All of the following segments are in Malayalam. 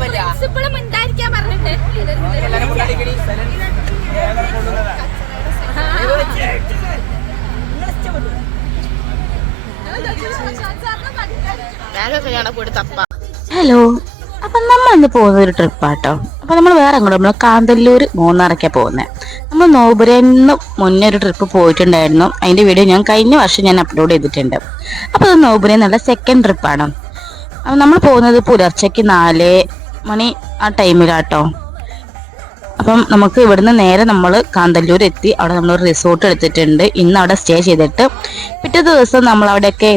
പ്രിൻസിപ്പളും ഉണ്ടായിരിക്കാൻ പറഞ്ഞിട്ട് ഹലോ, അപ്പം നമ്മൾ ഇന്ന് പോകുന്ന ഒരു ട്രിപ്പാട്ടോ. അപ്പം നമ്മൾ വേറെ അങ്ങോട്ട് നമ്മൾ കാന്തല്ലൂർ മൂന്നാറൊക്കെയാണ് പോകുന്നത്. നമ്മൾ നോബുരന്ന് മുന്നേ ഒരു ട്രിപ്പ് പോയിട്ടുണ്ടായിരുന്നു. അതിൻ്റെ വീഡിയോ ഞാൻ കഴിഞ്ഞ വർഷം ഞാൻ അപ്ലോഡ് ചെയ്തിട്ടുണ്ട്. അപ്പോൾ അത് നോബുര എന്നുള്ള സെക്കൻഡ് ട്രിപ്പാണ്. അപ്പം നമ്മൾ പോകുന്നത് പുലർച്ചയ്ക്ക് 4 മണി ആ ടൈമിലാട്ടോ. അപ്പം നമുക്ക് ഇവിടുന്ന് നേരെ നമ്മൾ കാന്തല്ലൂർ എത്തി. അവിടെ നമ്മൾ റിസോർട്ട് എടുത്തിട്ടുണ്ട്. ഇന്ന് അവിടെ സ്റ്റേ ചെയ്തിട്ട് പിറ്റേ ദിവസം നമ്മൾ അവിടെയൊക്കെ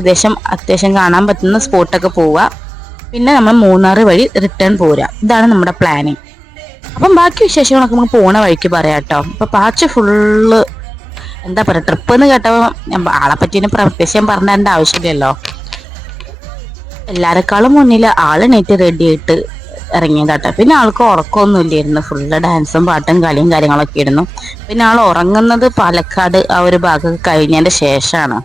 അത്യാവശ്യം കാണാൻ പറ്റുന്ന സ്പോട്ടൊക്കെ പോവുക. പിന്നെ നമ്മൾ മൂന്നാർ വഴി റിട്ടേൺ പോരുക. ഇതാണ് നമ്മുടെ പ്ലാനിങ്. അപ്പം ബാക്കി വിശേഷങ്ങളൊക്കെ നമുക്ക് പോണ വഴിക്ക് പറയാം കേട്ടോ. അപ്പൊ പാച്ച് ഫുള്ള് എന്താ പറയുക, ട്രിപ്പ് എന്ന് കേട്ടപ്പോൾ ആളെ പറ്റി പ്രത്യേകം പറഞ്ഞേണ്ട ആവശ്യമില്ലല്ലോ. എല്ലാരെക്കാളും മുന്നിൽ ആള് നെറ്റ് റെഡി ആയിട്ട് ഇറങ്ങിയതാട്ടോ. പിന്നെ ആൾക്ക് ഉറക്കമൊന്നും ഇല്ലായിരുന്നു. ഫുള്ള് ഡാൻസും പാട്ടും കളിയും കാര്യങ്ങളൊക്കെ ആയിരുന്നു. പിന്നെ ആൾ ഉറങ്ങുന്നത് പാലക്കാട് ആ ഒരു ഭാഗം കഴിഞ്ഞതിന്റെ ശേഷമാണ്.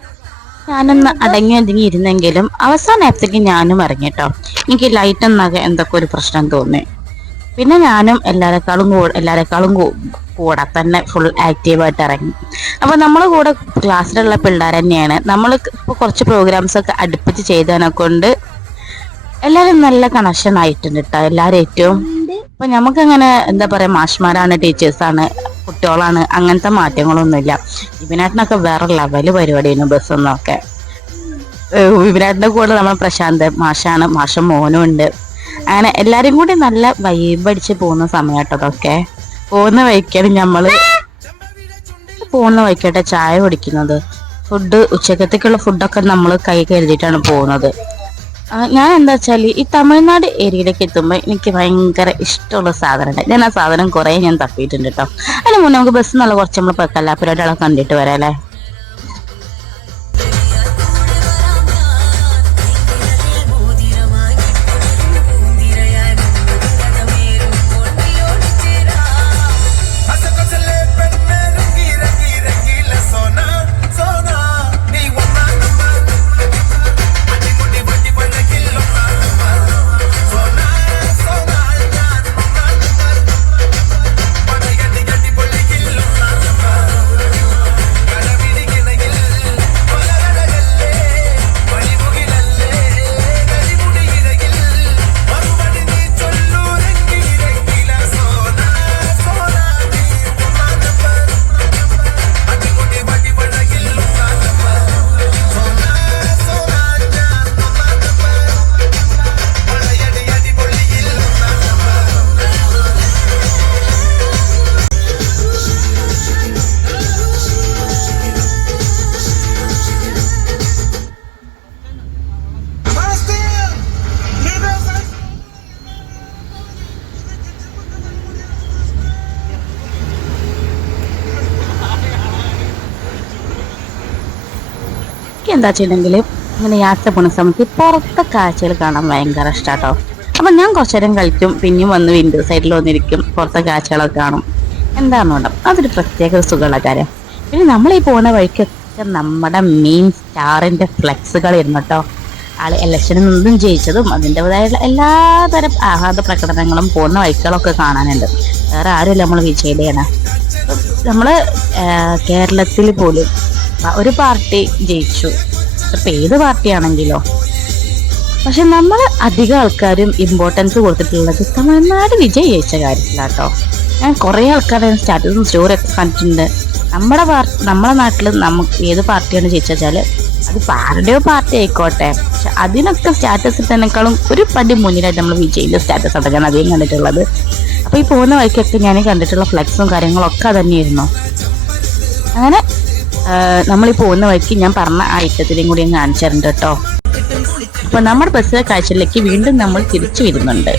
ഞാനൊന്ന് അടങ്ങി ഇരുന്നെങ്കിലും അവസാനത്തേക്ക് ഞാനും ഇറങ്ങിട്ടോ. എനിക്ക് ലൈറ്റ് എന്നൊക്കെ എന്തൊക്കെ ഒരു പ്രശ്നം തോന്നി. പിന്നെ ഞാനും എല്ലാരെക്കാളും കൂടെ തന്നെ ഫുൾ ആക്റ്റീവായിട്ട് ഇറങ്ങി. അപ്പൊ നമ്മളെ കൂടെ ക്ലാസ്സിലുള്ള പിള്ളേർ തന്നെയാണ്. നമ്മൾ ഇപ്പോൾ കുറച്ച് പ്രോഗ്രാംസ് ഒക്കെ അടുപ്പിച്ച് ചെയ്തതിനെ കൊണ്ട് എല്ലാവരും നല്ല കണക്ഷൻ ആയിട്ടുണ്ട് കേട്ടോ. എല്ലാവരും ഏറ്റവും അപ്പൊ നമുക്കങ്ങനെ എന്താ പറയാ, മാഷ്മാരാണ്, ടീച്ചേഴ്സാണ്, കുട്ടികളാണ്, അങ്ങനത്തെ മാറ്റങ്ങളൊന്നുമില്ല. വിപിനാട്ടിനൊക്കെ വേറെ ലെവല് പരിപാടിയായിരുന്നു ബസ്സൊന്നൊക്കെ. വിപിനാട്ടിന്റെ കൂടെ നമ്മൾ പ്രശാന്ത് മാഷാണ്, മാഷം മോനും ഉണ്ട്. അങ്ങനെ എല്ലാരും കൂടി നല്ല വൈബടിച്ച് പോകുന്ന സമയട്ടോ. അതൊക്കെ പോകുന്ന വഴിക്കട്ടെ ചായ കുടിക്കുന്നത്. ഉച്ചക്കത്തേക്കുള്ള ഫുഡൊക്കെ നമ്മൾ കൈ കരുതിയിട്ടാണ് പോകുന്നത്. ഞാൻ എന്താ വെച്ചാൽ ഈ തമിഴ്നാട് ഏരിയയിലേക്ക് എത്തുമ്പോൾ എനിക്ക് ഭയങ്കര ഇഷ്ടമുള്ള സാധനമുണ്ട്. ഞാൻ ആ സാധനം കുറേ ഞാൻ തപ്പിയിട്ടുണ്ട് കേട്ടോ. അതിന് മുന്നേ നമുക്ക് ബസ് നല്ല കുറച്ച് നമ്മൾ കല്ലാപ്പുരകളെ കണ്ടിട്ട് വരാം അല്ലേ. എന്താ വെച്ചിട്ടുണ്ടെങ്കിൽ ഇങ്ങനെ യാത്ര പോകുന്ന സമയത്ത് പുറത്തെ കാഴ്ചകൾ കാണാൻ ഭയങ്കര ഇഷ്ടാട്ടോ. അപ്പം ഞാൻ കുറച്ചു നേരം കളിക്കും, പിന്നെയും വന്ന് വിൻഡോ സൈഡിൽ വന്നിരിക്കും, പുറത്തെ കാഴ്ചകളൊക്കെ കാണും. എന്താണെന്നുണ്ടോ അതൊരു പ്രത്യേക സുഖമുള്ള കാര്യം. പിന്നെ നമ്മൾ ഈ പോകുന്ന വഴിക്കൊക്കെ നമ്മുടെ മെയിൻ സ്റ്റാറിന്റെ ഫ്ലെക്സുകൾ ഇരുന്നു കേട്ടോ. ആള് ഇലക്ഷനിൽ നിന്നും ജയിച്ചതും അതിൻ്റെതായുള്ള എല്ലാതരം ആഹ്ലാദ പ്രകടനങ്ങളും പോകുന്ന വഴികളൊക്കെ കാണാനുണ്ട്. വേറെ ആരുമില്ല നമ്മൾ വിജയിലാണ്. നമ്മൾ കേരളത്തിൽ പോലും ഒരു പാർട്ടി ജയിച്ചു, ഇപ്പം ഏത് പാർട്ടിയാണെങ്കിലോ. പക്ഷെ നമ്മൾ അധികം ആൾക്കാരും ഇമ്പോർട്ടൻസ് കൊടുത്തിട്ടുള്ളത് തമിഴ്നാട് വിജയ് ജയിച്ച കാര്യത്തിലാട്ടോ. ഞാൻ കുറേ ആൾക്കാരുടെ സ്റ്റാറ്റസും സ്റ്റോറിയൊക്കെ കണ്ടിട്ടുണ്ട്. നമ്മുടെ നാട്ടിൽ നമുക്ക് ഏത് പാർട്ടിയാണ് ജയിച്ചാൽ അത് ആരുടെയോ പാർട്ടി ആയിക്കോട്ടെ, പക്ഷെ അതിനൊക്കെ സ്റ്റാറ്റസ് ഇട്ടതിനേക്കാളും ഒരു പടി മുന്നിലായിട്ട് നമ്മൾ വിജയിൻ്റെ സ്റ്റാറ്റസ് ആണ് ഞാൻ അധികം കണ്ടിട്ടുള്ളത്. അപ്പോൾ ഈ പോകുന്ന വഴിക്കൊക്കെ ഞാൻ കണ്ടിട്ടുള്ള ഫ്ലെക്സും കാര്യങ്ങളൊക്കെ തന്നെയായിരുന്നു. അങ്ങനെ നമ്മളീ പോകുന്ന വഴിക്ക് ഞാൻ പറഞ്ഞ ആ ഐറ്റത്തിനെയും കൂടി ഞാൻ കാണിച്ചിട്ടുണ്ട് കേട്ടോ. അപ്പൊ നമ്മുടെ ബസ്സിലെ കാഴ്ചയിലേക്ക് വീണ്ടും നമ്മൾ തിരിച്ചു വരുന്നുണ്ട്.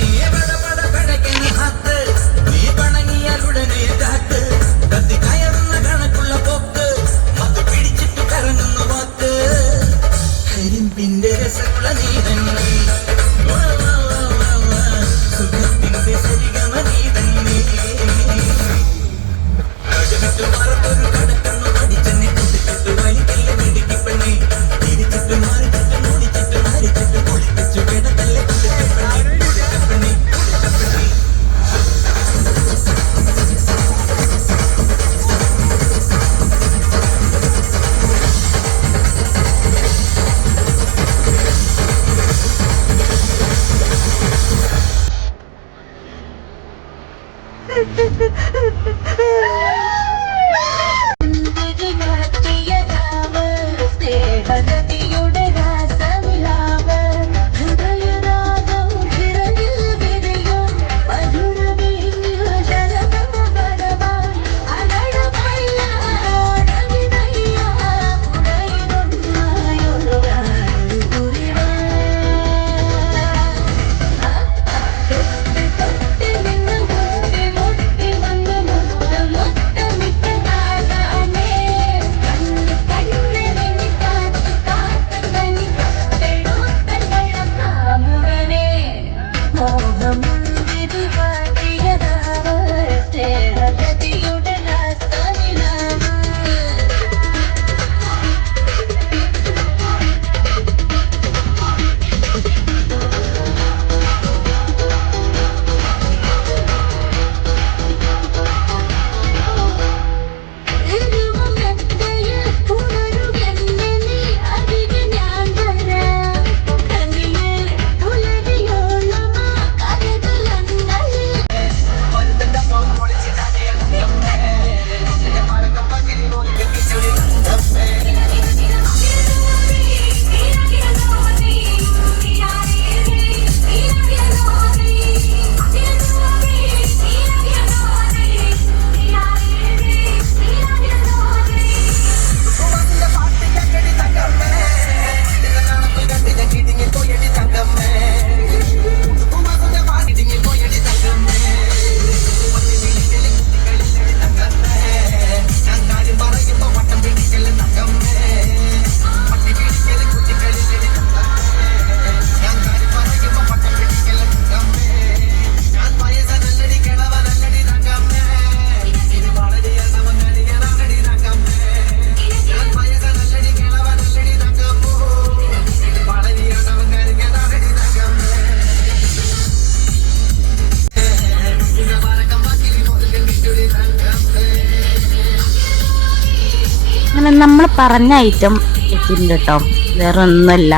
പറഞ്ഞ ഐറ്റം എത്തിയിട്ടുണ്ട് കേട്ടോ. വേറെ ഒന്നുമല്ല,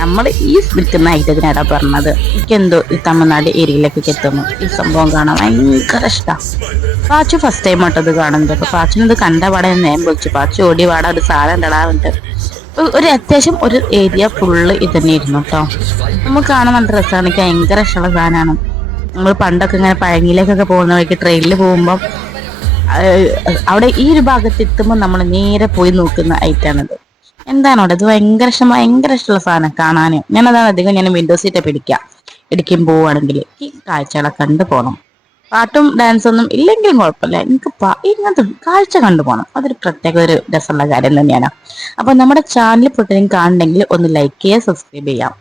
നമ്മൾ ഈ നിൽക്കുന്ന ഐറ്റത്തിനാടാ പറഞ്ഞത്. എനിക്കെന്തോ ഈ തമിഴ്നാട് ഏരിയയിലേക്കൊക്കെ എത്തുന്നു ഈ സംഭവം കാണാൻ ഭയങ്കര ഇഷ്ടമാണ്. പാച്ചു ഫസ്റ്റ് ടൈം ആട്ടോ ഇത് കാണുന്നത്. അപ്പൊ പാച്ചിനത് കണ്ട പാടെ നേരം വിളിച്ചു, പാച്ചു ഓടി പാടാ ഒരു സാധനം ഇടാറുണ്ട്. ഒരു അത്യാവശ്യം ഒരു ഏരിയ ഫുള്ള് ഇത് തന്നെ ഇരുന്നു കേട്ടോ. നമുക്ക് കാണാൻ നല്ല രസമാണ്, എനിക്ക് ഭയങ്കര ഇഷ്ടമുള്ള സാധനമാണ്. നമ്മൾ പണ്ടൊക്കെ ഇങ്ങനെ പഴങ്ങിയിലേക്കൊക്കെ പോകുന്ന വഴിക്ക് ട്രെയിനിൽ പോകുമ്പോൾ അവിടെ ഈ ഒരു ഭാഗത്ത് എത്തുമ്പോൾ നമ്മൾ നേരെ പോയി നോക്കുന്ന ഐറ്റാണിത്. എന്താണ് അവിടെ, ഇത് ഭയങ്കര ഇഷ്ടമുള്ള സാധനം കാണാൻ. ഞാനതാണ് അധികം ഞാൻ വിൻഡോ സീറ്റ് ഇടിക്കും പോവുകയാണെങ്കിൽ ഈ കാഴ്ചകളെ കണ്ടു പോകണം. പാട്ടും ഡാൻസൊന്നും ഇല്ലെങ്കിലും കുഴപ്പമില്ല, എനിക്ക് ഇങ്ങനത്തെ കാഴ്ച കണ്ടു പോകണം. അതൊരു പ്രത്യേക ഒരു രസമുള്ള കാര്യം തന്നെയാണ്. അപ്പൊ നമ്മുടെ ചാനൽ പൊട്ടനും കാണണമെങ്കിൽ ഒന്ന് ലൈക്ക് ചെയ്യുക, സബ്സ്ക്രൈബ് ചെയ്യാം.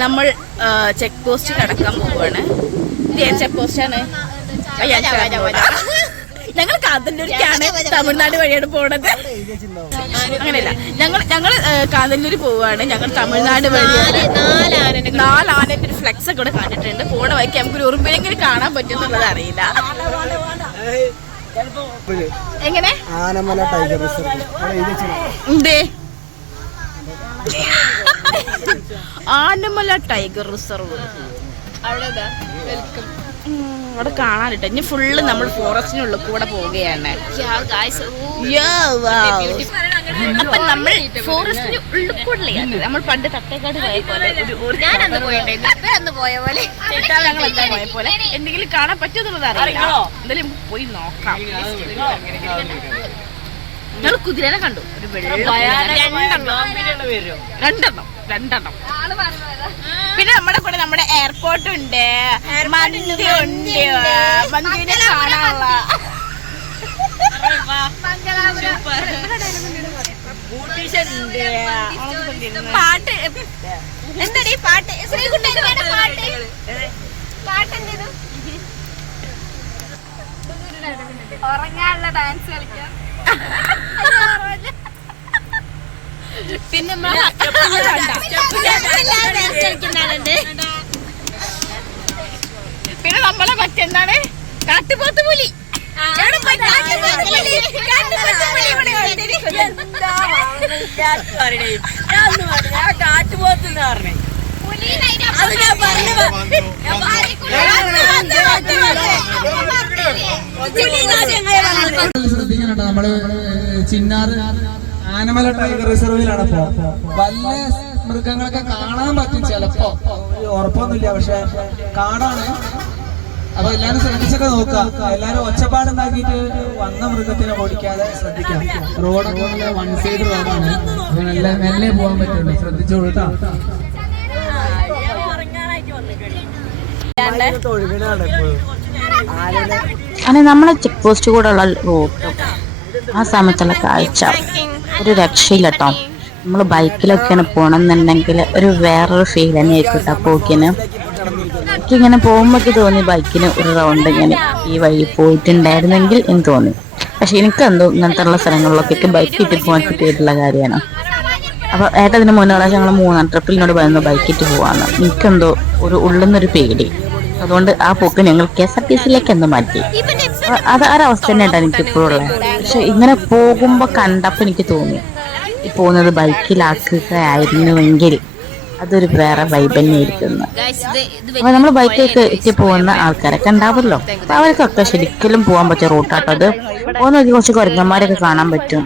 നമ്മൾ ചെക്ക് പോസ്റ്റ് കടക്കാൻ പോവാണ്. ചെക്ക് പോസ്റ്റാണ്. ഞങ്ങൾ കാന്തല്ലൂരിക്കാണ് തമിഴ്നാട് വഴിയാണ് പോണത്. അങ്ങനെയല്ല, ഞങ്ങൾ കാന്തല്ലൂര് പോവാണ്. ഞങ്ങൾ തമിഴ്നാട് വഴിയാണ്. 4 ആനന്റെ ഒരു ഫ്ലെക്സ് ഒക്കെ ഇവിടെ കണ്ടിട്ടുണ്ട്. പോണ വഴിക്ക് നമുക്കൊരു ഉറുമ്പിനെങ്കിലും കാണാൻ പറ്റുമെന്നുള്ളത് അറിയില്ല. എങ്ങനെ എന്തേ ആനമല ടൈഗർ റിസർവ് അവിടെ കാണാനിട്ടോ. ഇനി ഫുള്ള് നമ്മൾ ഫോറസ്റ്റിനുള്ളിൽ കൂടെ പോവുകയാണ്. അപ്പൊ നമ്മൾ ഫോറസ്റ്റിന് ഉള്ളിൽ കൂടെ നമ്മൾ പണ്ട് തട്ടേക്കാട് പോയ പോലെ പോയ പോലെ എന്തെങ്കിലും കാണാൻ പറ്റുമെന്നുള്ളത് അറിയില്ല. എന്തായാലും പോയി നോക്കാം. ഞങ്ങൾ കുതിരനെ കണ്ടു. ഒരു രണ്ടെണ്ണം. പിന്നെ നമ്മുടെ കൂടെ നമ്മുടെ എയർപോർട്ട് ഉണ്ട്, മന്തി ഉണ്ട്, മന്തിനെ കാണാനുള്ള പാട്ട്. എന്താ പാട്ട്? ഉറങ്ങാനുള്ള ഡാൻസ് കളിക്കാം. പിന്നെ പിന്നെ നമ്മളെ മറ്റെന്താണ് കാട്ടുപോത്ത് പുലി. കാട്ടുപോത്ത് ശ്രദ്ധിക്കണം. നമ്മള് ചിന്നാർ ആനമല ടൈഗർ റിസർവിലാണ്. ഇപ്പോ വല്ല മൃഗങ്ങളൊക്കെ കാണാൻ പറ്റും ചിലപ്പോ, ഉറപ്പൊന്നുമില്ല, പക്ഷെ കാടാണ്. അപ്പൊ എല്ലാരും ശ്രദ്ധിച്ചൊക്കെ നോക്കുക. എല്ലാരും ഒച്ചപ്പാടുണ്ടാക്കിയിട്ട് വന്ന മൃഗത്തിനെ ഓടിക്കാതെ ശ്രദ്ധിക്കാം. റോഡൊക്കെ നല്ല 1 സൈഡ് റോഡാണ്. അപ്പൊ നല്ല മെല്ലെ പോകാൻ പറ്റുള്ളൂ, ശ്രദ്ധിച്ചോളൂ കേട്ടോ. അങ്ങനെ നമ്മളെ ചെക്ക് പോസ്റ്റ് കൂടെ ഉള്ള റോഡ് ആ സമയത്തുള്ള കാഴ്ച ഒരു രക്ഷയില്ല കേട്ടോ. നമ്മൾ ബൈക്കിലൊക്കെയാണ് പോകണമെന്നുണ്ടെങ്കിൽ ഒരു വേറൊരു ഫീൽ തന്നെയായിരിക്കും കേട്ടോ പോക്കിന്. എനിക്കിങ്ങനെ പോകുമ്പോഴേക്ക് തോന്നി ബൈക്കിന് ഒരു റൗണ്ട് ഇങ്ങനെ ഈ വഴി പോയിട്ടുണ്ടായിരുന്നെങ്കിൽ എന്ന് തോന്നി. പക്ഷെ എനിക്കെന്തോ ഇങ്ങനത്തെ ഉള്ള സ്ഥലങ്ങളിലൊക്കെ ബൈക്ക് ഇട്ട് പോകാൻ കിട്ടിയിട്ടുള്ള കാര്യമാണ്. അപ്പോൾ ഏട്ടതിന് മുന്നേ ഞങ്ങൾ 3-ാം ട്രിപ്പിലിനോട് പറയുന്നു ബൈക്കിട്ട് പോകാമെന്ന്. എനിക്കെന്തോ ഒരു ഉള്ളുന്നൊരു പേടി. അതുകൊണ്ട് ആ പോക്ക് ഞങ്ങൾ KSRTCയിലേക്ക് എന്തോ മാറ്റി. അത് ഒരവസ്ഥ തന്നെയായിട്ടാണ് എനിക്കിപ്പോഴും ഉള്ളത്. പക്ഷെ ഇങ്ങനെ പോകുമ്പോൾ കണ്ടപ്പോൾ എനിക്ക് തോന്നി ഈ പോകുന്നത് ബൈക്കിലാക്കുകയായിരുന്നുവെങ്കിൽ അതൊരു വേറെ വൈബ് തന്നെയായിരിക്കുന്നു. അപ്പൊ നമ്മൾ ബൈക്കൊക്കെ എത്തി പോകുന്ന ആൾക്കാരൊക്കെ ഉണ്ടാവുമല്ലോ, അപ്പൊ അവർക്കൊക്കെ ശരിക്കും പോകാൻ പറ്റിയ റൂട്ടാട്ടോ അത്. പോകുന്ന കുറച്ച് കുരങ്ങന്മാരൊക്കെ കാണാൻ പറ്റും.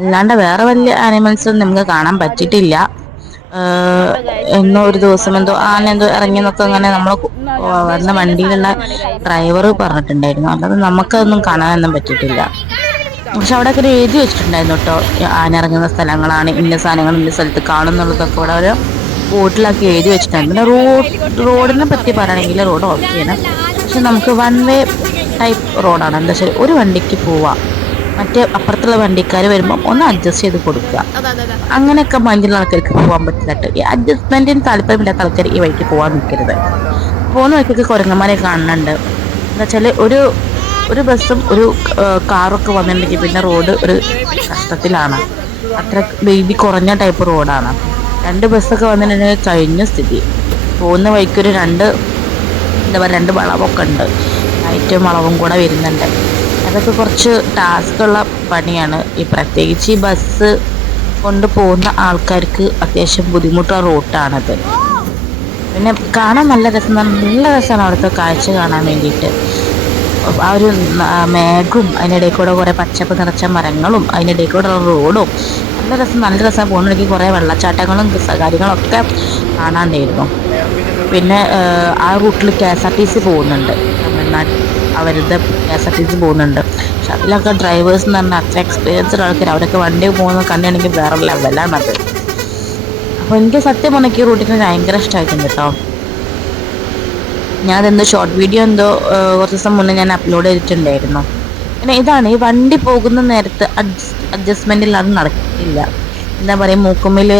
അല്ലാണ്ട് വേറെ വലിയ ആനിമൽസ് ഒന്നും നമുക്ക് കാണാൻ പറ്റിയിട്ടില്ല. എന്നോ ഒരു ദിവസം എന്തോ ആന എന്തോ ഇറങ്ങിയെന്നൊക്കെ അങ്ങനെ നമ്മൾ വന്ന വണ്ടിയിലുള്ള ഡ്രൈവർ പറഞ്ഞിട്ടുണ്ടായിരുന്നു. അല്ലാതെ നമുക്കതൊന്നും കാണാനൊന്നും പറ്റിയിട്ടില്ല. പക്ഷെ അവിടെ ഒക്കെ എഴുതി വെച്ചിട്ടുണ്ടായിരുന്നു കേട്ടോ, ആന ഇറങ്ങുന്ന സ്ഥലങ്ങളാണ്, ഇന്ന സാധനങ്ങൾ ഇന്ന സ്ഥലത്ത് കാണുന്നുള്ളതൊക്കെ ഇവിടെ ഒരു ബോട്ടിലൊക്കെ എഴുതി വെച്ചിട്ടുണ്ടായിരുന്നു. പിന്നെ റോഡിനെ പറ്റി പറയുകയാണെങ്കിൽ റോഡ് ഓക്കെയാണ്, പക്ഷെ നമുക്ക് വൺ വേ ടൈപ്പ് റോഡാണ്. എന്താ വെച്ചാൽ ഒരു വണ്ടിക്ക് പോവാം, മറ്റേ അപ്പുറത്തുള്ള വണ്ടിക്കാർ വരുമ്പോൾ ഒന്ന് അഡ്ജസ്റ്റ് ചെയ്ത് കൊടുക്കുക. അങ്ങനെയൊക്കെ മൈൻഡുള്ള ആൾക്കാർക്ക് പോകാൻ പറ്റില്ല. ഈ അഡ്ജസ്റ്റ്മെന്റിന് താല്പര്യമില്ലാത്ത ആൾക്കാർ ഈ വഴിക്ക് പോകാൻ നിൽക്കരുത്. പോകുന്ന വഴിക്കൊക്കെ കുരങ്ങന്മാരെ കാണുന്നുണ്ട്. എന്താ വെച്ചാൽ ഒരു ബസ്സും ഒരു കാറൊക്കെ വന്നിട്ടുണ്ടെങ്കിൽ പിന്നെ റോഡ് ഒരു കഷ്ടത്തിലാണ്. അത്ര വീതി കുറഞ്ഞ ടൈപ്പ് റോഡാണ്. 2 ബസ്സൊക്കെ വന്നിട്ടുണ്ടെങ്കിൽ കഴിഞ്ഞ സ്ഥിതി. പോകുന്ന വഴിക്കൊരു എന്താ പറയുക 2 വളവൊക്കെ ഉണ്ട്, ഏറ്റവും വളവും കൂടെ വരുന്നുണ്ട്. അതൊക്കെ കുറച്ച് ടാസ്ക്കുള്ള പണിയാണ്. പ്രത്യേകിച്ച് ഈ ബസ് കൊണ്ട് പോകുന്ന ആൾക്കാർക്ക് അത്യാവശ്യം ബുദ്ധിമുട്ടുള്ള റൂട്ടാണത്. പിന്നെ കാണാൻ നല്ല രസമാണ് അവിടുത്തെ കാഴ്ച കാണാൻ വേണ്ടിയിട്ട്. ആ ഒരു മേഘവും അതിനിടയിൽ കൂടെ കുറേ പച്ചപ്പ് നിറച്ച മരങ്ങളും അതിനിടയിൽ കൂടെ റോഡും നല്ല രസം പോകുന്നുണ്ടെങ്കിൽ കുറേ വെള്ളച്ചാട്ടങ്ങളും കാര്യങ്ങളൊക്കെ കാണാണ്ടായിരുന്നു. പിന്നെ ആ റൂട്ടിൽ KSRTC പോകുന്നുണ്ട്, തമിഴ്നാട് അവരുടെ KSRTC പോകുന്നുണ്ട്. പക്ഷെ അതിലൊക്കെ ഡ്രൈവേഴ്സ് എന്ന് പറഞ്ഞാൽ അത്ര എക്സ്പീരിയൻസ്ഡ് ആൾക്കാർ, അവരൊക്കെ വണ്ടി പോകുന്നത് കണ്ടിട്ടുണ്ടെങ്കിൽ വേറെ ലെവലാണത്. അപ്പോൾ എനിക്ക് സത്യം പറഞ്ഞാൽ ഈ റൂട്ടിന് ഭയങ്കര ഇഷ്ടമായിട്ടുണ്ട് കേട്ടോ. ഞാനതെന്തോ ഷോർട്ട് വീഡിയോ കുറച്ച് ദിവസം മുന്നേ ഞാൻ അപ്ലോഡ് ചെയ്തിട്ടുണ്ടായിരുന്നു. പിന്നെ ഇതാണ്, ഈ വണ്ടി പോകുന്ന നേരത്ത് അഡ്ജസ്റ്റ്മെൻ്റ് ഇല്ലാതെ നടക്കില്ല. എന്താ പറയുക, മൂക്കുമ്മിൽ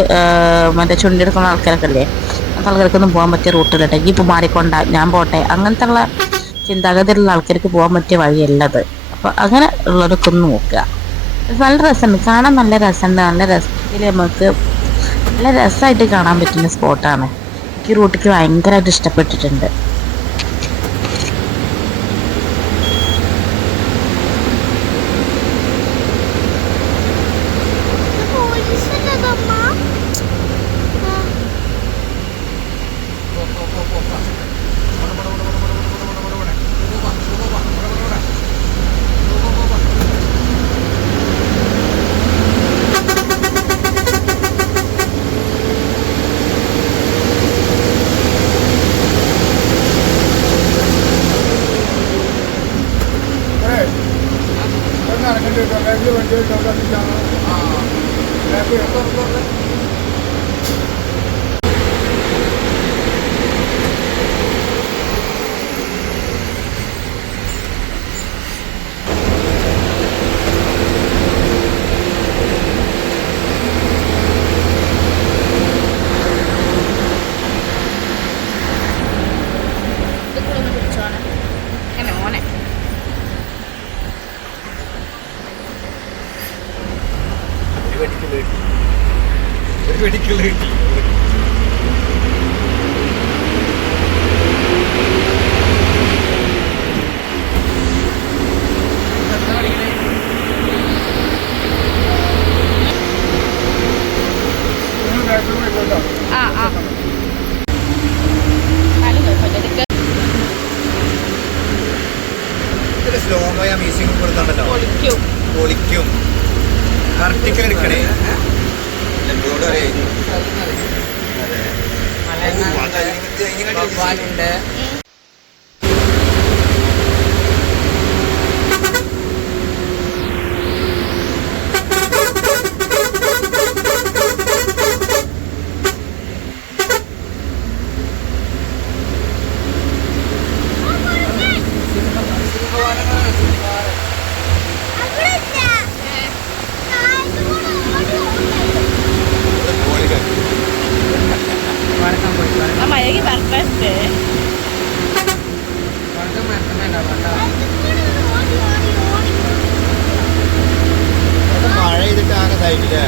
മറ്റേ ചുണ്ടെടുക്കുന്ന ആൾക്കാരൊക്കെ അല്ലേ, അങ്ങനത്തെ ആൾക്കാർക്കൊന്നും പോകാൻ പറ്റിയ റൂട്ടിലട്ടെ. ഇപ്പോൾ മാറിക്കൊണ്ട ഞാൻ പോട്ടെ അങ്ങനത്തെ ഉള്ള ചിന്താഗതിയിലുള്ള ആൾക്കാർക്ക് പോകാൻ പറ്റിയ വഴിയല്ലത്. അപ്പോൾ അങ്ങനെ ഉള്ളവരൊക്കെ ഒന്ന് നോക്കുക. നല്ല രസമുണ്ട് കാണാൻ, നല്ല രസമുണ്ട്. നല്ല രസത്തിൽ നമുക്ക് നല്ല രസമായിട്ട് കാണാൻ പറ്റുന്ന സ്പോട്ടാണ്. എനിക്ക് ഈ റൂട്ടിക്ക് ഭയങ്കരമായിട്ട് ഇഷ്ടപ്പെട്ടിട്ടുണ്ട്. സ്ലോമോയ മ്യൂസിയം കൊടുത്താണല്ലോ, പൊളിക്കും. കറക്റ്റിക്കൽ എടുക്കണേ. അതെ മഴ ചെയ്തിട്ട് ആകെ ഇതായിട്ടില്ലേ,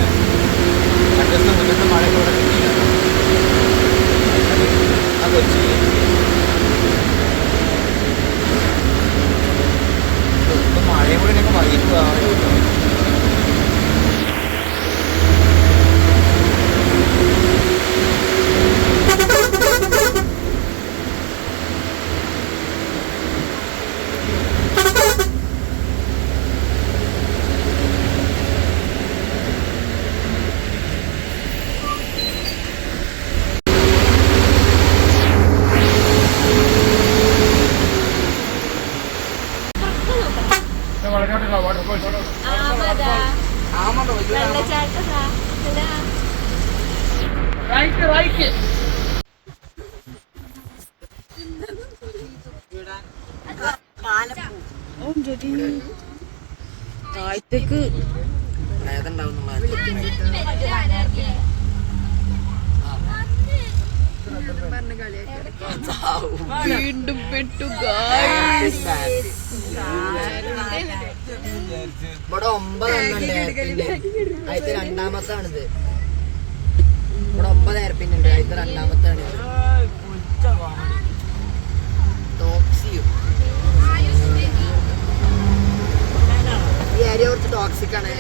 2 ദിവസം മുന്നത്തെ മഴ ഇവിടെ കിട്ടിയില്ല. ആ കൊച്ചി മഴയും കൂടെ ഞങ്ങൾ വൈകിട്ട് താഴത്തേക്ക് വീണ്ടും പെട്ടു. ഇവിടെ 9 അതിൽ രണ്ടാമത്താണിത്. ഇവിടെ 9 എയർപിന്നുണ്ട്, അതിൽ രണ്ടാമത്താണ് ടോക്സിയും. ഈ ഏരിയ കുറച്ച് ടോക്സിക് ആണ്.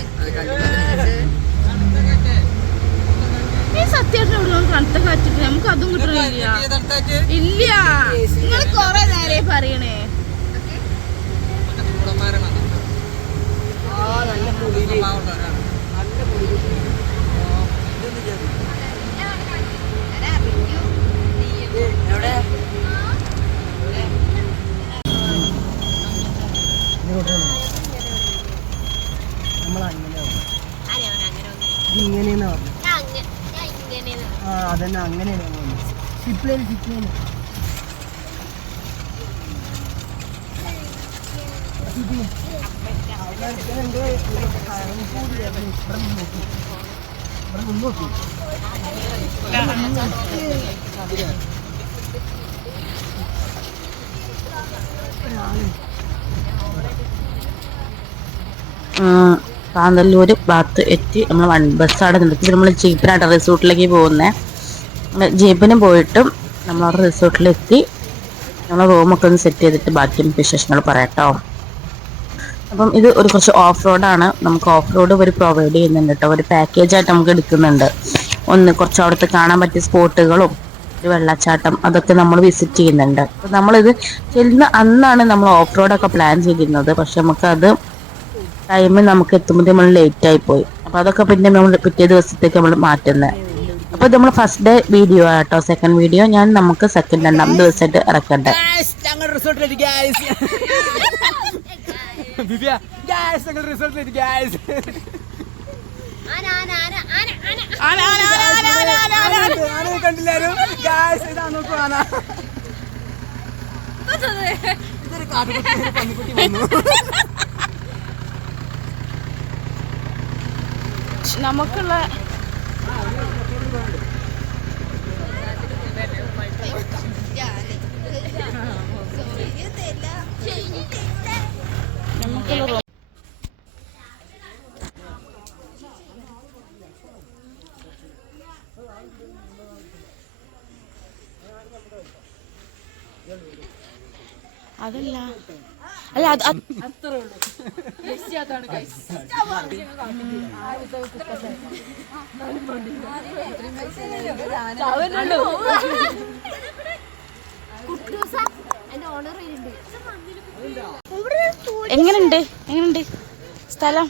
സത്യമായിട്ട് കണത്ത കാറ്റിട്ട് നമുക്ക് അതും കിട്ടണില്ല. ഇല്ല, നിങ്ങൾ കൊറേ നേരെ പറയണേ. ഇങ്ങനെയെന്ന് പറഞ്ഞു. അതന്നെ അങ്ങനെയാണ്. സിപ്ലൈന് കാന്തല്ലൂര് ഭാഗത്ത് എത്തി. നമ്മൾ ബസ് അവിടെ നിർത്തി നമ്മൾ ജീപ്പിനായിട്ട് റിസോർട്ടിലേക്ക് പോകുന്നത്. ജീപ്പിന് പോയിട്ടും നമ്മളവിടെ റിസോർട്ടിലെത്തി നമ്മൾ റൂമൊക്കെ ഒന്ന് സെറ്റ് ചെയ്തിട്ട് ബാക്കി വിശേഷങ്ങൾ പറയാട്ടോ. അപ്പം ഇത് ഒരു കുറച്ച് ഓഫ് റോഡാണ്. നമുക്ക് ഓഫ് റോഡ് ഒരു പ്രൊവൈഡ് ചെയ്യുന്നുണ്ട് കേട്ടോ. ഒരു പാക്കേജായിട്ട് നമുക്ക് എടുക്കുന്നുണ്ട്. ഒന്ന് കുറച്ച് അവിടുത്തെ കാണാൻ പറ്റിയ സ്പോട്ടുകളും ഒരു വെള്ളച്ചാട്ടം അതൊക്കെ നമ്മൾ വിസിറ്റ് ചെയ്യുന്നുണ്ട്. അപ്പം നമ്മളിത് ചെല്ലുന്ന അന്നാണ് നമ്മൾ ഓഫ് റോഡൊക്കെ പ്ലാൻ ചെയ്തിരുന്നത്. പക്ഷെ നമുക്കത് ടൈമിൽ നമുക്ക് എത്തുമ്പോൾ നമ്മൾ ലേറ്റ് ആയി പോയി. അപ്പൊ അതൊക്കെ പിന്നെ നമ്മൾ പിറ്റേ ദിവസത്തേക്ക് നമ്മൾ മാറ്റുന്നത്. അപ്പൊ നമ്മൾ ഫസ്റ്റ് ഡേ വീഡിയോ ആട്ടോ. സെക്കൻഡ് വീഡിയോ ഞാൻ നമുക്ക് സെക്കൻഡ് രണ്ടാം ദിവസമായിട്ട് ഇറക്കണ്ടേ. നമുക്കുള്ള അതല്ല അല്ല അത്രേ ഉള്ളൂ. എങ്ങനുണ്ട് എങ്ങനുണ്ട് സ്ഥലം?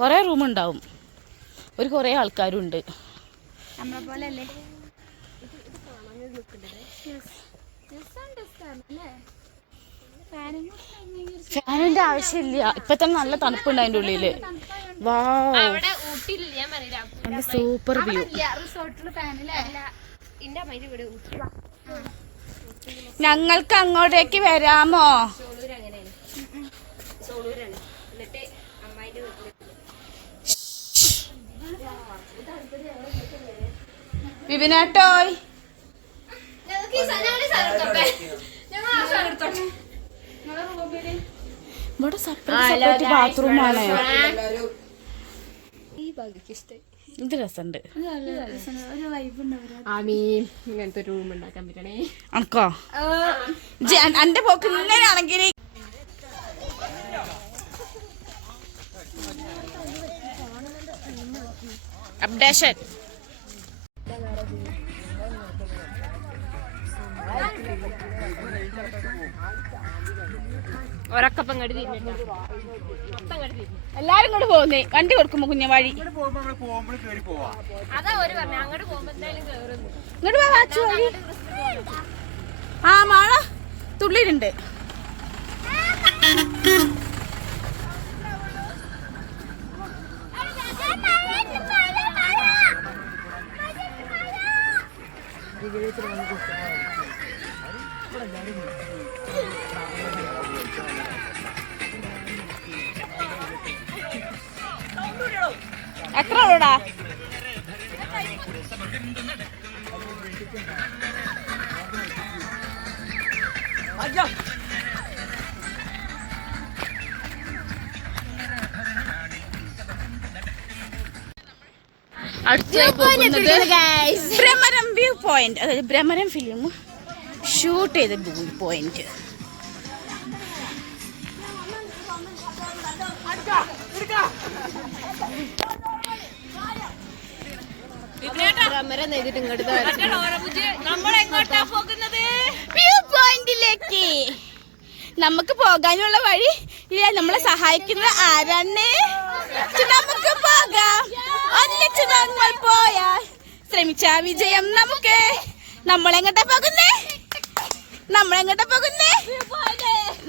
കൊറേ റൂം ഉണ്ടാവും. ഒരു കൊറേ ആൾക്കാരും ഉണ്ട്. ഫാനിന്റെ ആവശ്യമില്ല. ഇപ്പൊ തന്നെ നല്ല തണുപ്പുണ്ട് അതിന്റെ ഉള്ളില്. നല്ല സൂപ്പർ വ്യൂ. ഞങ്ങൾക്ക് അങ്ങോട്ടേക്ക് വരാമോ? വിപിനേട്ടോയ് ഇവിടെ സെപ്പറേറ്റ് ബാത്റൂമാണ്. ഇത് രസമുണ്ട്. ഇങ്ങനത്തെ റൂം ഉണ്ടാക്കാൻ പറ്റണേ അനക്കോ എന്റെ പോക്ക് ഇങ്ങനെയാണെങ്കിൽ അപ്ഡേഷൻ. ഒരക്കപ്പം കടി തിരിഞ്ഞിട്ടാ എല്ലാരും ഇങ്ങോട്ട് പോകുന്നേ വണ്ടി കൊടുക്കുമ്പോ കുഞ്ഞ വഴി അതാ ഒരു പറഞ്ഞു അങ്ങോട്ട് പോകുമ്പോ എന്തായാലും കേറുന്നു. ഇങ്ങോട്ട് പോവാ വാച്ചു വഴി. ആ മഴ തുള്ളിയിലുണ്ട്. എത്ര ഉള്ളൂടാ? അടുത്തായി പോകുന്നത് ഭ്രമരം വ്യൂ പോയിന്റ്, അതായത് ഭ്രമരം ഫിലിം ഷൂട്ട് ചെയ്ത വ്യൂ പോയിന്റ്. വ്യൂ പോയിന്റിലേക്ക് നമുക്ക് പോകാനുള്ള വഴി ഇല്ല. നമ്മളെ സഹായിക്കുന്നത് ആരാണ്? നമുക്ക് പോകാം. ഒന്നിച്ച് നമ്മൾ പോയാൽ ശ്രമിച്ച വിജയം നമുക്ക്. നമ്മളെങ്ങോട്ടാ പോകുന്നേ? നമ്മളെങ്ങോട്ടാ പോകുന്നേ?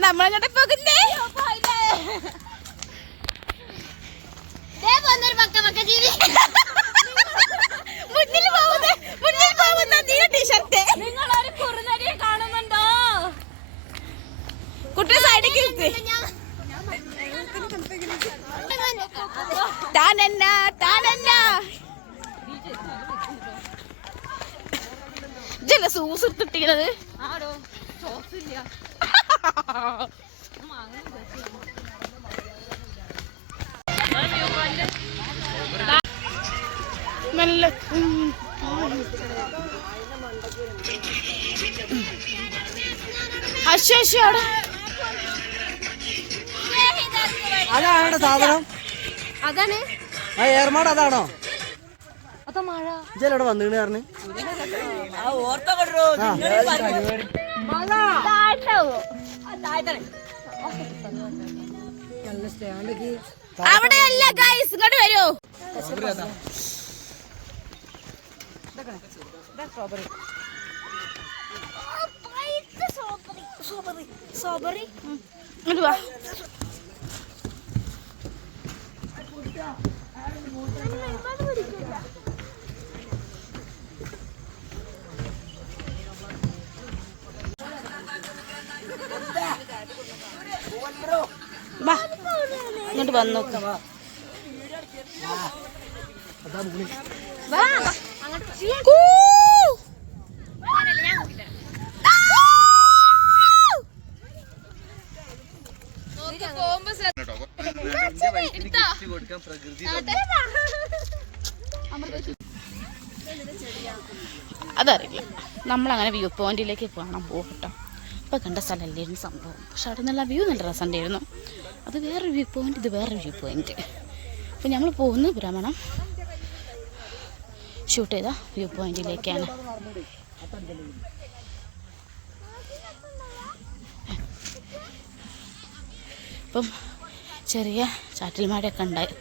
നമ്മളെങ്ങോട്ടാ പോകുന്നേ? മുന്നിൽ പോകുന്ന ടീഷർട്ട് കാണുന്നുണ്ടോ? കുട്ടി സൈഡിലേക്ക് താനന്ന ജല സൂസിട്ടിട്ടത് നല്ല അശ്വശോടെ അതാണ് സാധനം. അതാണ് ആ ഏർമാട് അതാണോ? അതാ മഴ. ഇജലോടെ വന്നിട്ട് പറഞ്ഞു അവിടെയല്ല ഗൈസ്, ഇങ്ങോട്ട് വരൂ. ഇങ്ങോട്ട് വാ. വാ ഇങ്ങോട്ട് വന്ന് നോക്ക്. കൂ. അതറിയില്ല, നമ്മളങ്ങനെ വ്യൂ പോയിന്റിലേക്ക് കാണാൻ പോകട്ടോ. ഇപ്പം കണ്ട സ്ഥലമല്ലായിരുന്നു സംഭവം, പക്ഷെ അവിടെ നിന്നുള്ള വ്യൂ നല്ല രസമുണ്ടായിരുന്നു. അത് വേറൊരു വ്യൂ പോയിന്റ്, ഇത് വേറൊരു വ്യൂ പോയിന്റ്. അപ്പം നമ്മൾ പോകുന്ന ഭ്രമണം ഷൂട്ട് ചെയ്ത വ്യൂ പോയിന്റിലേക്കാണ്. ഇപ്പം ചെറിയ ചാറ്റൽ മഴയൊക്കെ ഉണ്ടായി,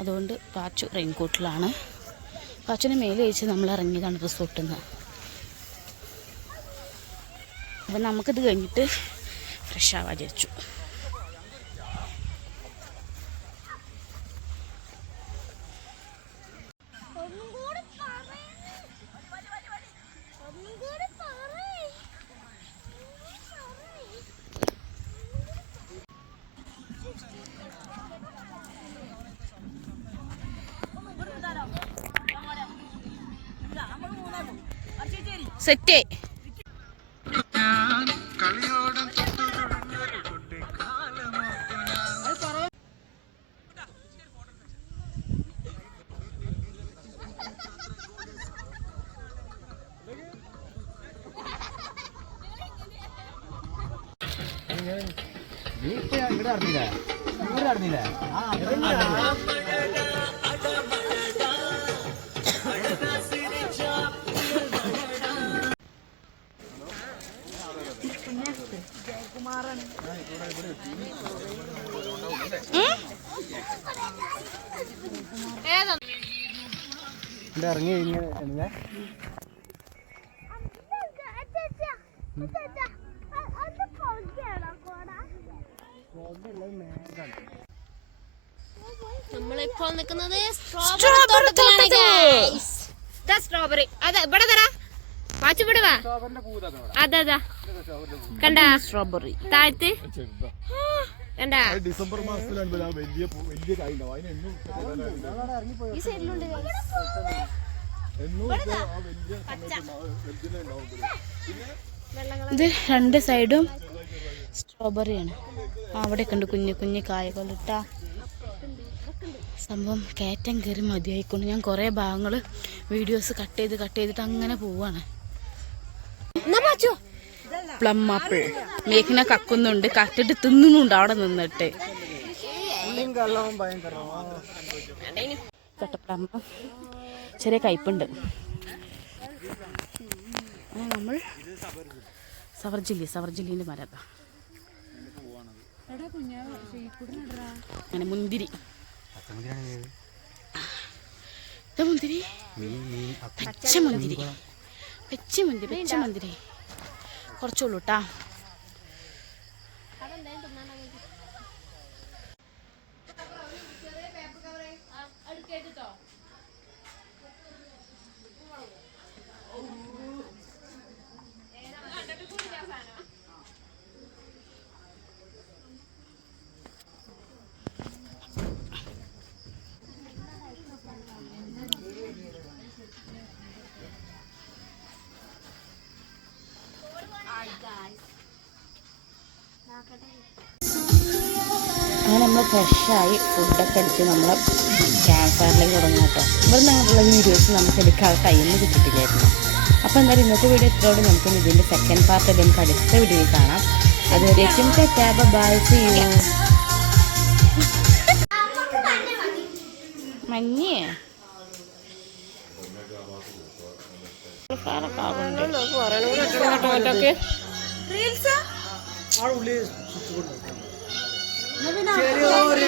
അതുകൊണ്ട് പാച്ചു റെയിൻകോട്ടിലാണ്. പാച്ചുവിനെ മേലെ വെച്ച് നമ്മൾ ഇറങ്ങിയതാണ് റിസോർട്ടിൽ നിന്ന്. അപ്പം നമുക്കിത് കഴിഞ്ഞിട്ട് ഫ്രഷ് ആവാൻ വിചാരിച്ചു. സെറ്റ് ഇറങ്ങി കഴിഞ്ഞാൽ നമ്മളിപ്പോൾ നിൽക്കുന്നത് സ്ട്രോബെറി. അതെ ഇവിടെ തരാ വാച്ച് വിടുവാ. അതാ കണ്ടാ സ്ട്രോബെറി താഴത്ത് കണ്ടാ. ഡിസംബർ മാസത്തിലാണ് വലിയ കായില്ല ഈ സൈഡിലുണ്ട്. ഇത് രണ്ട് സൈഡും സ്ട്രോബെറിയാണ്. അവിടെയൊക്കെ ഉണ്ട് കുഞ്ഞു കുഞ്ഞു കായകളിട്ട സംഭവം. കയറ്റം കയറി മതിയായിക്കൊണ്ട് ഞാൻ കുറേ ഭാഗങ്ങൾ വീഡിയോസ് കട്ട് ചെയ്തിട്ട് അങ്ങനെ പോവാണ്. പ്ലം ആപ്പിൾ മേഘിനെ കക്കുന്നുണ്ട്, കട്ടിട്ട് തിന്നുന്നുണ്ട് അവിടെ നിന്നിട്ട്. ചട്ടപ്ലം ചെറിയ കയ്പുണ്ട്. നമ്മൾ സവർജില്ലിൻ്റെ മരം അങ്ങനെ മുന്തിരി മുന്തിരി പച്ചമുന്തിരി കുറച്ചുള്ളൂ കേട്ടാ. അങ്ങനെ നമ്മൾ ഫ്രഷായി ഫുഡൊക്കെ അടിച്ച് നമ്മൾ ക്യാമ്പ് ഫയറിലേക്ക് തുടങ്ങും കേട്ടോ. ഇവിടെ നിന്നുള്ള വീഡിയോസ് നമുക്ക് എടുക്കാൻ ടൈമിൽ കിട്ടിയിട്ടില്ലായിരുന്നു. അപ്പോൾ എന്തായാലും ഇന്നത്തെ വീഡിയോ ഇത്രയോട് നമുക്ക് ഇതിൻ്റെ സെക്കൻഡ് പാർട്ട് നമുക്ക് അടുത്ത വീഡിയോയിൽ കാണാം. അതുവരേക്കും ബൈ, സീ യു. മഞ്ഞേ ചെറിയൊരു